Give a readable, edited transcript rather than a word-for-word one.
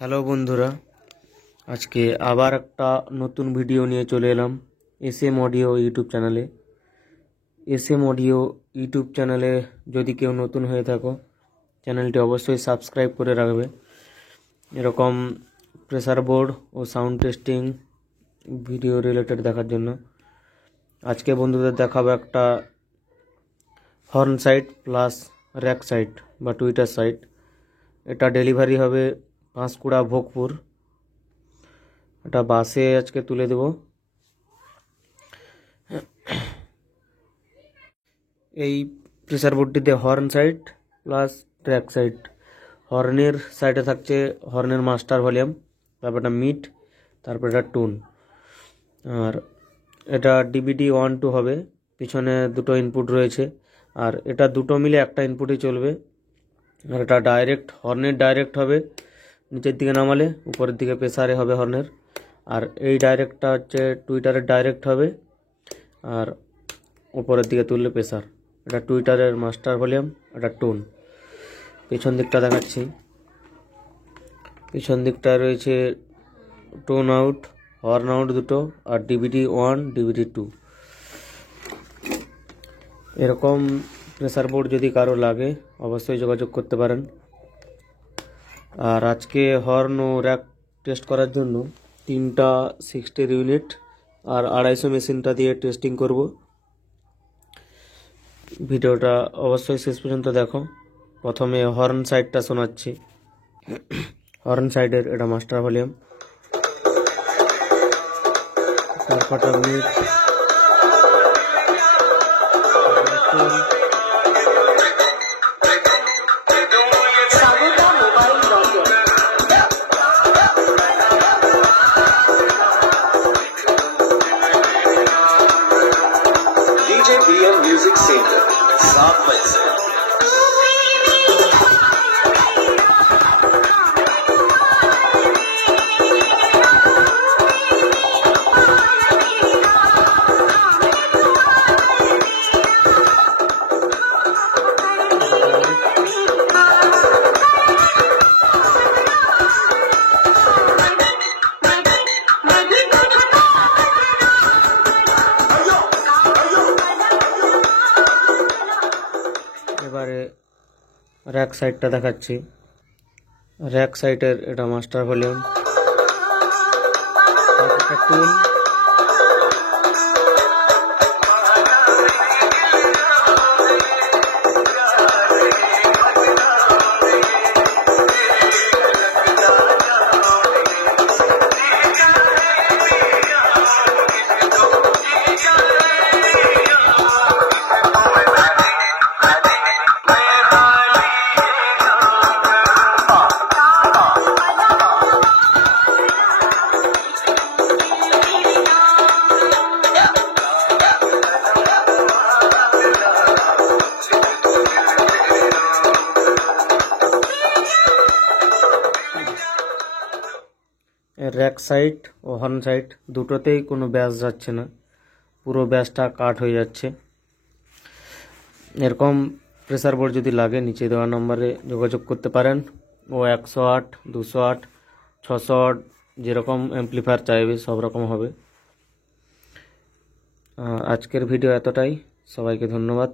হ্যালো বন্ধুরা, আজকে আবার একটা নতুন ভিডিও নিয়ে চলে এলাম এসএম অডিও ইউটিউব চ্যানেলে। এসএম অডিও ইউটিউব চ্যানেলে যদি কেউ নতুন হয়ে থাকো, চ্যানেলটি অবশ্যই সাবস্ক্রাইব করে রাখবে। এরকম প্রেসার বোর্ড ও সাউন্ড টেস্টিং ভিডিও রিলেটেড দেখার জন্য। আজকে বন্ধুদের দেখাবো একটা horn side plus rack side বা টুইটার সাইট। এটা ডেলিভারি হবে পাঁশকুড়া ভোগপুর। এটা বাসে আজকে তুলে দেব। এই প্রেসার বোর্ডটিতে horn side plus track side. হর্নের সাইডে থাকছে হর্নের মাস্টার ভলিউম, তারপর এটা মিড, তারপর এটা টুন। আর এটা ডিভিডি 1-2 হবে। পিছনে দুটো ইনপুট রয়েছে, আর এটা দুটো মিলে একটা ইনপুটই চলবে। আর এটা ডাইরেক্ট হর্নের ডাইরেক্ট হবে, নিচের দিকে নামালে উপরের দিকে প্রেসারে হবে হর্নের। আর এই ডাইরেক্টটা হচ্ছে টুইটারের ডাইরেক্ট হবে, আর উপরের দিকে তুললে প্রেসার। এটা টুইটারের মাস্টার ভলিউম, এটা টুন। পিছন দিকটা দেখাচ্ছি। পিছন দিকটা রয়েছে টোন আউট, হর্ন আউট দুটো, আর ডিভিডি 1 ডিভিডি 2। এরকম প্রেসার বোর্ড যদি কারো লাগে অবশ্যই যোগাযোগ করতে পারেন। আর আজকে হর্ন ও র্যাক টেস্ট করার জন্য 3টা 60 ইউনিট আর 250 মেশিনটা দিয়ে টেস্টিং করব। ভিডিওটা অবশ্যই শেষ পর্যন্ত দেখো। প্রথমে হর্ন সাইডটা শোনাচ্ছি। হর্ন সাইডের এটা মাস্টার ভলিউম, তারপরটা মিড, म्यूजिक सेंटर साफ पैसे। এবারে র্যাক সাইডটা দেখাচ্ছি। র্যাক সাইডের এটা মাস্টার ভলিউম, তারপরটা টুন, র্যাক সাইড ও হর্ন সাইড দুটোতেই কোনো ব্যাস যাচ্ছে না, পুরো ব্যাসটা কাট হয়ে যাচ্ছে। এরকম প্রেসার বোর্ড যদি লাগে নিচে দেওয়া নম্বরে যোগাযোগ করতে পারেন। ও 108, 208, 608 যেরকম অ্যাম্প্লিফায়ার চাইবে সব রকম হবে। আজকের ভিডিও এতটাই। সবাইকে ধন্যবাদ।